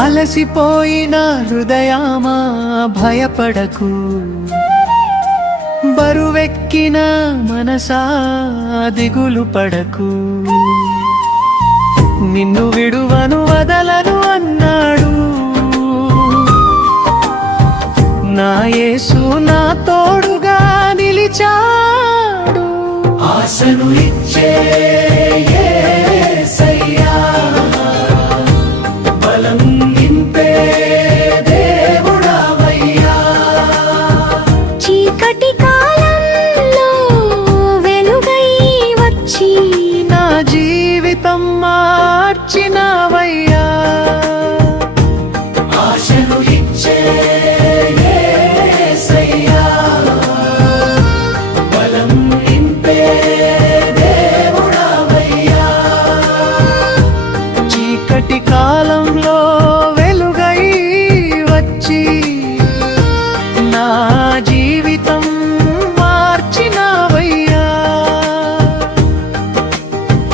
అలసిపోయిన హృదయామా భయపడకు, బరువెక్కిన మనసా దిగులు పడకు. నిన్ను విడువను వదలను అన్నాడు నా యేసు, నా తోడుగా నిలిచాడు. ఆశను ఇచ్చే